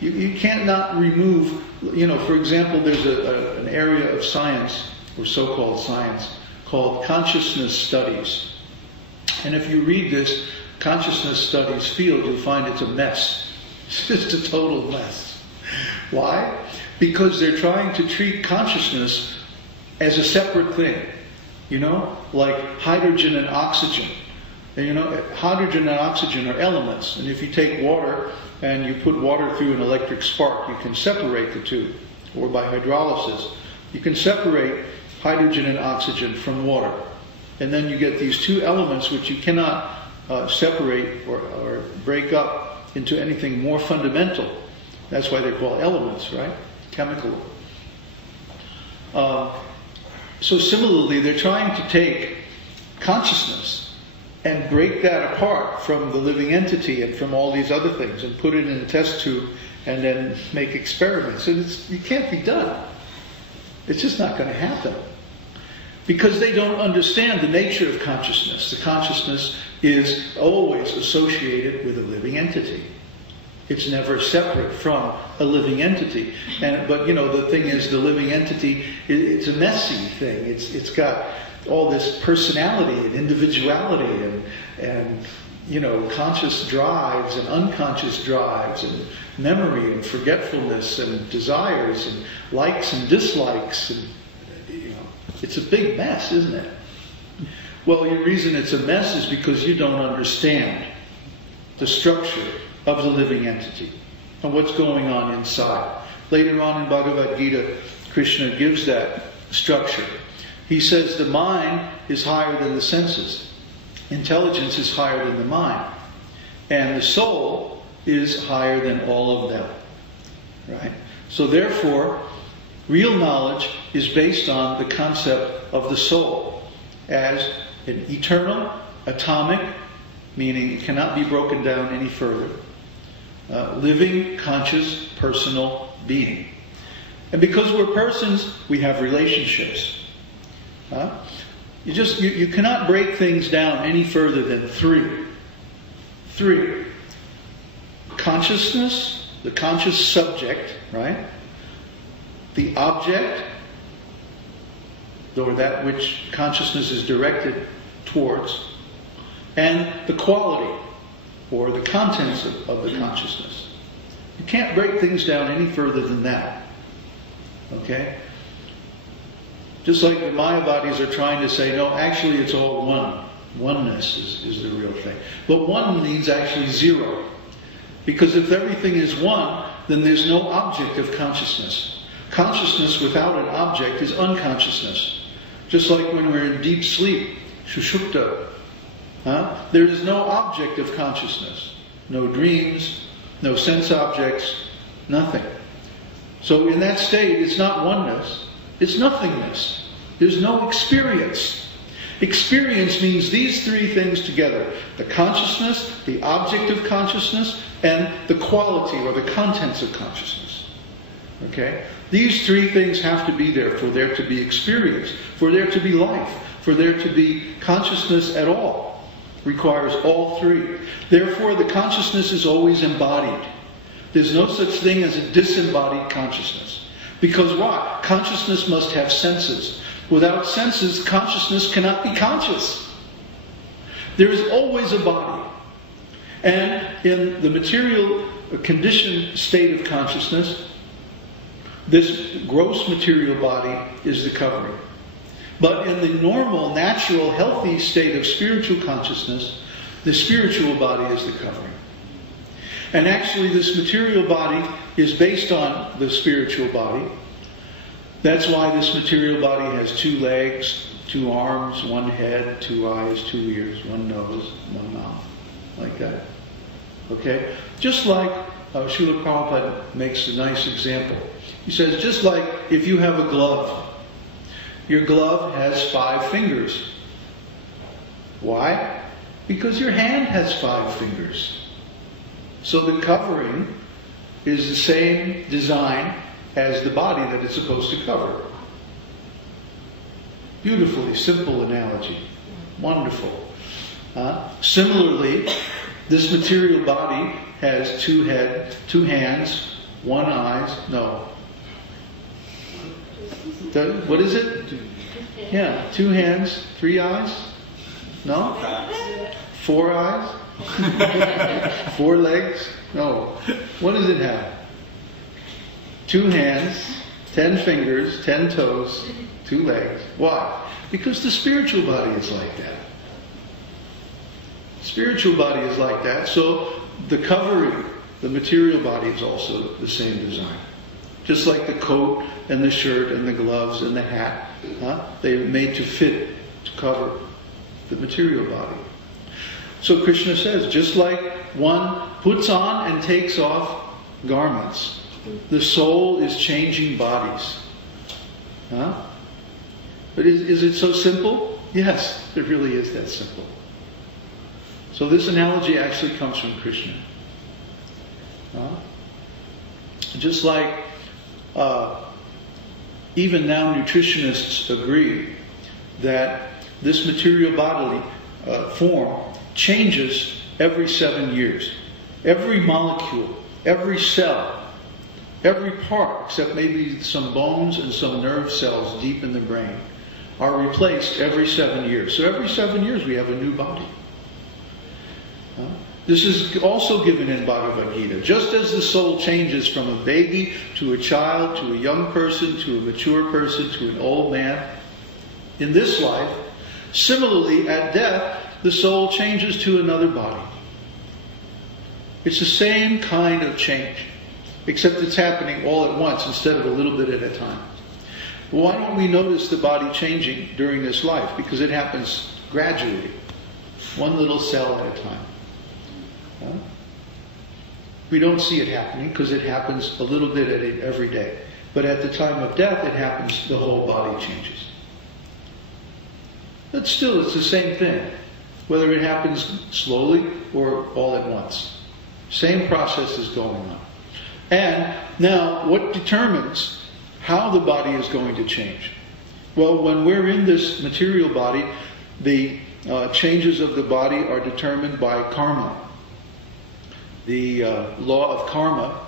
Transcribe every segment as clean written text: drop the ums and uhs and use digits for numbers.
You cannot remove, for example, there's an area of science, or so-called science, called consciousness studies. And if you read this consciousness studies field, you'll find it's a mess. It's just a total mess. Why? Because they're trying to treat consciousness as a separate thing. Like hydrogen and oxygen. And hydrogen and oxygen are elements. And if you take water and you put water through an electric spark, you can separate the two. Or by hydrolysis, you can separate hydrogen and oxygen from water. And then you get these two elements which you cannot separate or break up into anything more fundamental. That's why they're called elements, right? Chemical. So similarly, they're trying to take consciousness and break that apart from the living entity and from all these other things and put it in a test tube and then make experiments. And it can't be done. It's just not going to happen. Because they don't understand the nature of consciousness. The consciousness is always associated with a living entity. It's never separate from a living entity. But the thing is, the living entity, it's a messy thing. It's got all this personality and individuality and conscious drives and unconscious drives and memory and forgetfulness and desires and likes and dislikes. And it's a big mess, isn't it? Well, the reason it's a mess is because you don't understand the structure of the living entity and what's going on inside. Later on in Bhagavad-gītā, Krishna gives that structure. He says the mind is higher than the senses. Intelligence is higher than the mind. And the soul is higher than all of them. Right? So therefore, real knowledge is based on the concept of the soul as an eternal, atomic, meaning it cannot be broken down any further, living, conscious, personal being. And because we're persons, we have relationships. You cannot break things down any further than three. Three. Consciousness, the conscious subject, right? The object, or that which consciousness is directed towards, and the quality, or the contents of the consciousness. You can't break things down any further than that. Okay? Just like the Mayavadis are trying to say, no, actually it's all one. Oneness is the real thing. But one means actually zero. Because if everything is one, then there's no object of consciousness. Consciousness without an object is unconsciousness. Just like when we're in deep sleep, sushupta. There is no object of consciousness. No dreams, no sense objects, nothing. So in that state, it's not oneness, it's nothingness. There's no experience. Experience means these three things together. The consciousness, the object of consciousness, and the quality or the contents of consciousness. Okay? These three things have to be there for there to be experience, for there to be life, for there to be consciousness at all. Requires all three. Therefore, the consciousness is always embodied. There's no such thing as a disembodied consciousness. Because why? Consciousness must have senses. Without senses, consciousness cannot be conscious. There is always a body. And in the material conditioned state of consciousness, this gross material body is the covering. But in the normal, natural, healthy state of spiritual consciousness, the spiritual body is the covering. And actually this material body is based on the spiritual body. That's why this material body has 2 legs, 2 arms, 1 head, 2 eyes, 2 ears, 1 nose, 1 mouth. Like that. Okay? Just like Srila Prabhupada makes a nice example. He says, just like if you have a glove, your glove has 5 fingers. Why? Because your hand has 5 fingers. So the covering is the same design as the body that it's supposed to cover. Beautifully simple analogy. Wonderful. Similarly, this material body has 2 hands, one eye, no. What is it? Yeah, 2 hands, 3 eyes? No? 4 eyes? 4 legs? No. What does it have? 2 hands, 10 fingers, 10 toes, 2 legs. Why? Because the spiritual body is like that. Spiritual body is like that, so the covering, the material body is also the same design. Just like the coat and the shirt and the gloves and the hat, they're made to fit, to cover the material body. So Krishna says, just like one puts on and takes off garments, the soul is changing bodies. But is it so simple? Yes, it really is that simple. So this analogy actually comes from Krishna. Just like even now nutritionists agree that this material bodily form changes every 7 years. Every molecule, every cell, every part, except maybe some bones and some nerve cells deep in the brain, are replaced every 7 years. So every 7 years we have a new body. This is also given in Bhagavad-gītā. Just as the soul changes from a baby to a child, to a young person, to a mature person, to an old man, in this life, similarly at death, the soul changes to another body. It's the same kind of change, except it's happening all at once instead of a little bit at a time. Why don't we notice the body changing during this life? Because it happens gradually, one little cell at a time. We don't see it happening because it happens a little bit every day. But at the time of death, it happens, the whole body changes. But still, it's the same thing, whether it happens slowly or all at once. Same process is going on. And now, what determines how the body is going to change? Well, when we're in this material body, the changes of the body are determined by karma. The law of karma,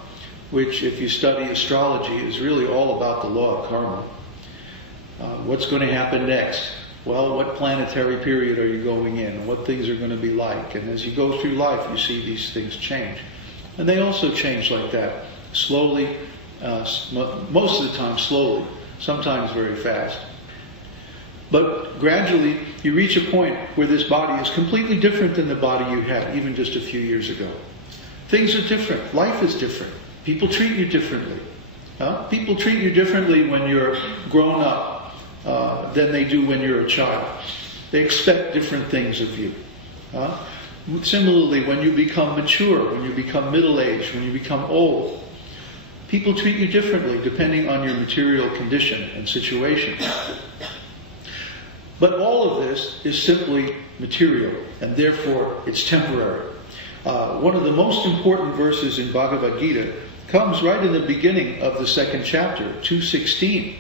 which if you study astrology is really all about the law of karma. What's going to happen next? Well, what planetary period are you going in? And what things are going to be like? And as you go through life, you see these things change. And they also change like that. Slowly, most of the time slowly, sometimes very fast. But gradually, you reach a point where this body is completely different than the body you had even just a few years ago. Things are different. Life is different. People treat you differently. People treat you differently when you're grown up than they do when you're a child. They expect different things of you. Similarly, when you become mature, when you become middle-aged, when you become old, people treat you differently depending on your material condition and situation. But all of this is simply material, and therefore it's temporary. One of the most important verses in Bhagavad-gītā comes right in the beginning of the 2nd chapter, 2:16.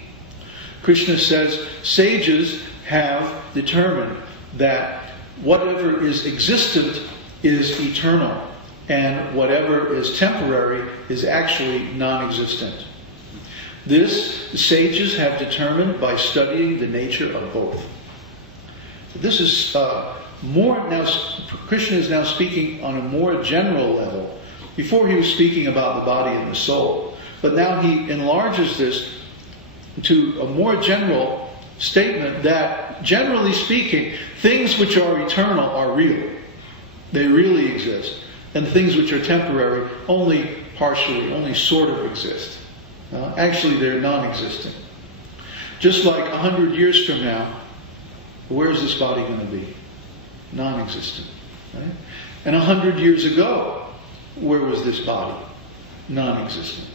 Krishna says, sages have determined that whatever is existent is eternal, and whatever is temporary is actually non-existent. This, the sages have determined by studying the nature of both. This is more now. Krishna is now speaking on a more general level. Before he was speaking about the body and the soul, but now he enlarges this to a more general statement that, generally speaking, things which are eternal are real. They really exist. And things which are temporary only partially, only sort of exist. Actually, they're non-existent. Just like 100 years from now, where's this body going to be? Non-existent. Right? And 100 years ago, where was this body? Non-existent.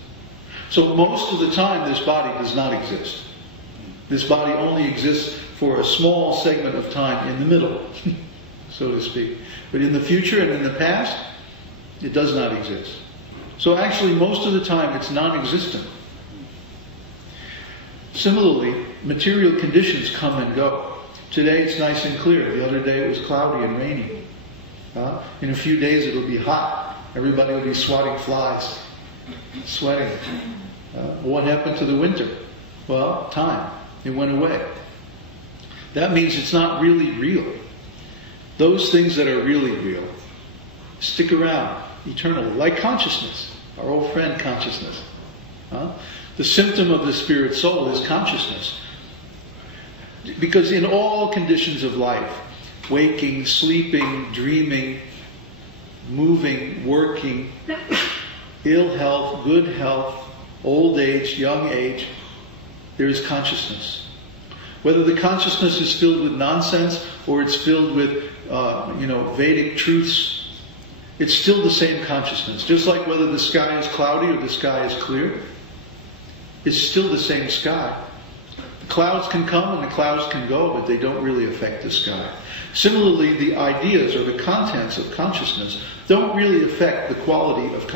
So most of the time, this body does not exist. This body only exists for a small segment of time in the middle, so to speak. But in the future and in the past, it does not exist. So actually, most of the time, it's non-existent. Similarly, material conditions come and go. Today it's nice and clear. The other day it was cloudy and rainy. In a few days it'll be hot. Everybody will be swatting flies. Sweating. What happened to the winter? Well, time. It went away. That means it's not really real. Those things that are really real stick around eternally, like consciousness, our old friend consciousness. The symptom of the spirit soul is consciousness. Because in all conditions of life, waking, sleeping, dreaming, moving, working, ill health, good health, old age, young age, there is consciousness. Whether the consciousness is filled with nonsense or it's filled with, Vedic truths, it's still the same consciousness. Just like whether the sky is cloudy or the sky is clear, it's still the same sky. The clouds can come and the clouds can go, but they don't really affect the sky. Similarly, the ideas or the contents of consciousness don't really affect the quality of consciousness.